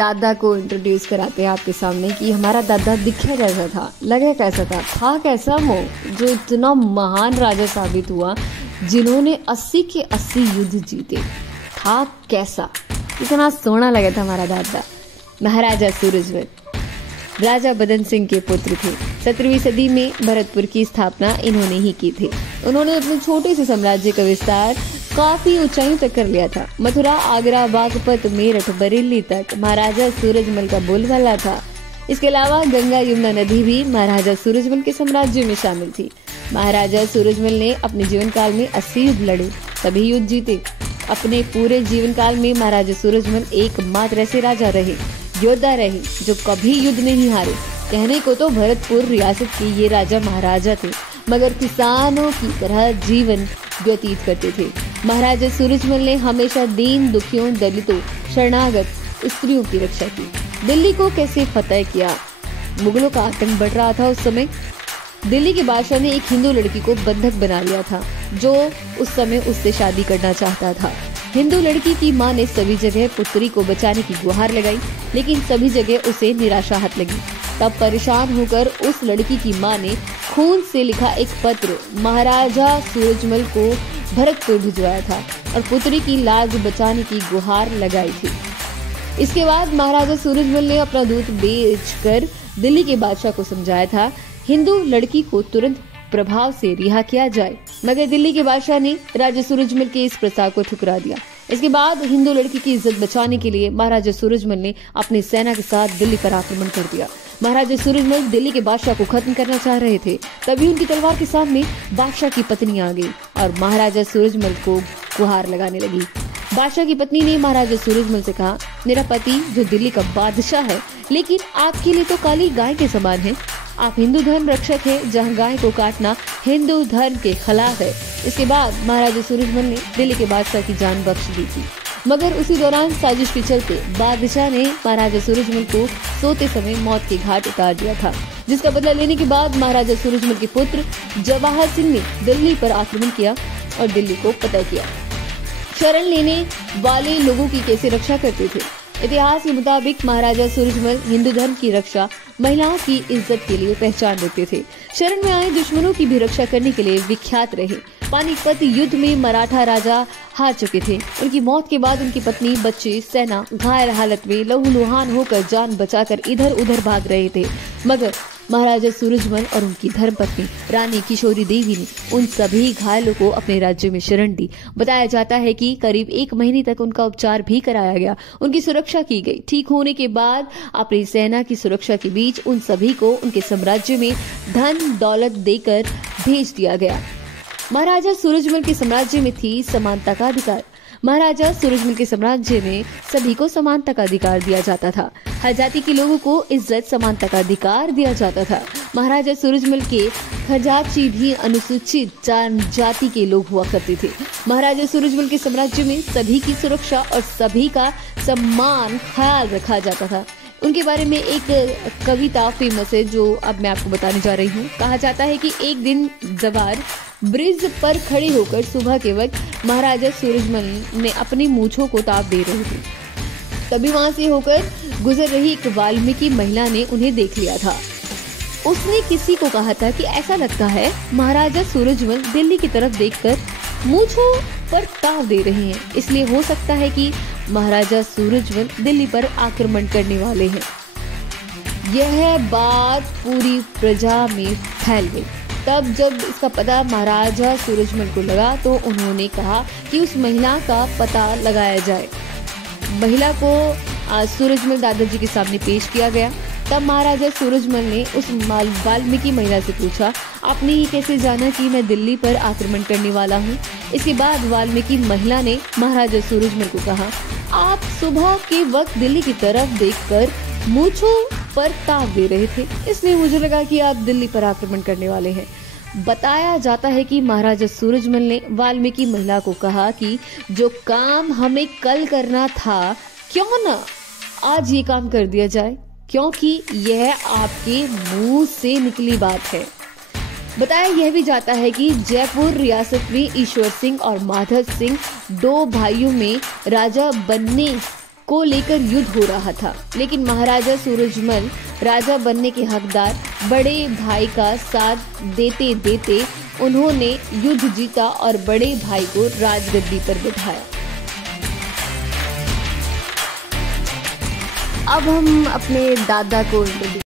दादा को इंट्रोड्यूस कराते हैं आपके सामने कि हमारा दादा दिखे कैसा था, लगे कैसा था कैसा वो जो इतना महान राजा साबित हुआ, जिन्होंने 80 के 80 युद्ध जीते। था कैसा, इतना सोना लगा था हमारा दादा। महाराजा सूरजमल राजा बदन सिंह के पुत्र थे। 17वीं सदी में भरतपुर की स्थापना इन्होंने ही की थी। उन्होंने अपने छोटे से साम्राज्य का विस्तार काफी ऊंचाइयों तक कर लिया था। मथुरा, आगरा, बागपत, मेरठ, बरेली तक महाराजा सूरजमल का बोलबाला था। इसके अलावा गंगा यमुना नदी भी महाराजा सूरजमल के साम्राज्य में शामिल थी। महाराजा सूरजमल ने अपने जीवन काल में 80 युद्ध लड़े, सभी युद्ध जीते। अपने पूरे जीवन काल में महाराजा सूरजमल एकमात्र ऐसे राजा रहे, योद्धा रहे, जो कभी युद्ध नहीं हारे। कहने को तो भरतपुर रियासत के ये राजा महाराजा थे, मगर किसानों की तरह जीवन व्यतीत करते थे। महाराजा सूरजमल ने हमेशा दीन दुखियों, दलितों, शरणागत स्त्रियों की रक्षा की। दिल्ली को कैसे फतेह किया? मुगलों का आतंक बढ़ रहा था उस समय। दिल्ली के बादशाह ने एक हिंदू लड़की को बंधक बना लिया था, जो उस समय उससे शादी करना चाहता था। हिंदू लड़की की मां ने सभी जगह पुत्री को बचाने की गुहार लगाई, लेकिन सभी जगह उसे निराशा हाथ लगी। तब परेशान होकर उस लड़की की मां ने खून से लिखा एक पत्र महाराजा सूरजमल को भरतपुर भिजवाया था और पुत्री की लाज बचाने की गुहार लगाई थी। इसके बाद महाराजा सूरजमल ने अपना दूध बेचकर दिल्ली के बादशाह को समझाया था हिंदू लड़की को तुरंत प्रभाव से रिहा किया जाए, मगर दिल्ली के बादशाह ने राजा सूरजमल के इस प्रस्ताव को ठुकरा दिया। इसके बाद हिंदू लड़की की इज्जत बचाने के लिए महाराजा सूरजमल ने अपनी सेना के साथ दिल्ली पर आक्रमण कर दिया। महाराजा सूरजमल दिल्ली के बादशाह को खत्म करना चाह रहे थे, तभी उनकी तलवार के सामने बादशाह की पत्नी आ गई और महाराजा सूरजमल को गुहार लगाने लगी। बादशाह की पत्नी ने महाराजा सूरजमल से कहा, मेरा पति जो दिल्ली का बादशाह है, लेकिन आपके लिए तो काली गाय के समान है। आप हिंदू धर्म रक्षक हैं, जहां गाय को काटना हिंदू धर्म के खिलाफ है। इसके बाद महाराजा सूरजमल ने दिल्ली के बादशाह की जान बख्श दी थी, मगर उसी दौरान साजिश के चलते बादशाह ने महाराजा सूरजमल को सोते समय मौत के घाट उतार दिया था, जिसका बदला लेने के बाद महाराजा सूरजमल के पुत्र जवाहर सिंह ने दिल्ली पर आक्रमण किया और दिल्ली को फतेह किया। शरण लेने वाले लोगों की कैसे रक्षा करते थे? इतिहास के मुताबिक महाराजा सूरजमल हिंदू धर्म की रक्षा, महिलाओं की इज्जत के लिए पहचान देते थे। शरण में आए दुश्मनों की भी रक्षा करने के लिए विख्यात रहे। पानीपत युद्ध में मराठा राजा हार चुके थे। उनकी मौत के बाद उनकी पत्नी, बच्चे, सेना घायल हालत में लहूलुहान होकर जान बचाकर इधर उधर भाग रहे थे, मगर महाराजा सूरजमल और उनकी धर्मपत्नी रानी किशोरी देवी ने उन सभी घायलों को अपने राज्य में शरण दी। बताया जाता है कि करीब 1 महीने तक उनका उपचार भी कराया गया, उनकी सुरक्षा की गई। ठीक होने के बाद अपनी सेना की सुरक्षा के बीच उन सभी को उनके साम्राज्य में धन दौलत देकर भेज दिया गया। महाराजा सूरजमल के साम्राज्य में थी समानता का अधिकार। महाराजा सूरजमल के साम्राज्य में सभी को समानता का अधिकार दिया जाता था। हर जाति के लोगों को इज्जत, समानता का अधिकार दिया जाता था। महाराजा सूरजमल के खजांची भी अनुसूचित जाति के लोग हुआ करते थे। महाराजा सूरजमल के साम्राज्य में सभी की सुरक्षा और सभी का सम्मान ख्याल रखा जाता था। उनके बारे में एक कविता फेमस है, जो अब मैं आपको बताने जा रही हूँ। कहा जाता है कि एक दिन जवार ब्रिज पर खड़े होकर सुबह के वक्त महाराजा सूरजमल ने अपनी मूंछों को ताप दे रहे थे। तभी वहां से होकर गुजर रही एक वाल्मीकि महिला ने उन्हें देख लिया था। उसने किसी को कहा था कि ऐसा लगता है महाराजा सूरजमल दिल्ली की तरफ देखकर मूंछों पर ताव दे रहे हैं, इसलिए हो सकता है कि महाराजा सूरजमल दिल्ली पर आक्रमण करने वाले हैं। यह बात पूरी प्रजा में फैल गई। तब जब इसका पता महाराजा सूरजमल को लगा, तो उन्होंने कहा कि उस महिला का पता लगाया जाए। महिला को सूरजमल दादाजी के सामने पेश किया गया। तब महाराजा सूरजमल ने उस वाल्मीकि महिला से पूछा, आपने ये कैसे जाना कि मैं दिल्ली पर आक्रमण करने वाला हूँ? इसके बाद वाल्मीकि महिला ने महाराजा सूरजमल को कहा, आप सुबह के वक्त दिल्ली की तरफ देखकर मूंछों पर ताव दे रहे थे, इसलिए मुझे लगा कि आप दिल्ली पर आक्रमण करने वाले हैं। बताया जाता है कि महाराजा सूरजमल ने वाल्मीकि महिला को कहा कि जो काम हमें कल करना था, क्यों न आज ये काम कर दिया जाए, क्योंकि यह आपके मुंह से निकली बात है। बताया यह भी जाता है कि जयपुर रियासत में ईश्वर सिंह और माधव सिंह 2 भाइयों में राजा बनने को लेकर युद्ध हो रहा था, लेकिन महाराजा सूरजमल राजा बनने के हकदार बड़े भाई का साथ देते देते उन्होंने युद्ध जीता और बड़े भाई को राजगद्दी पर बिठाया। अब हम अपने दादा को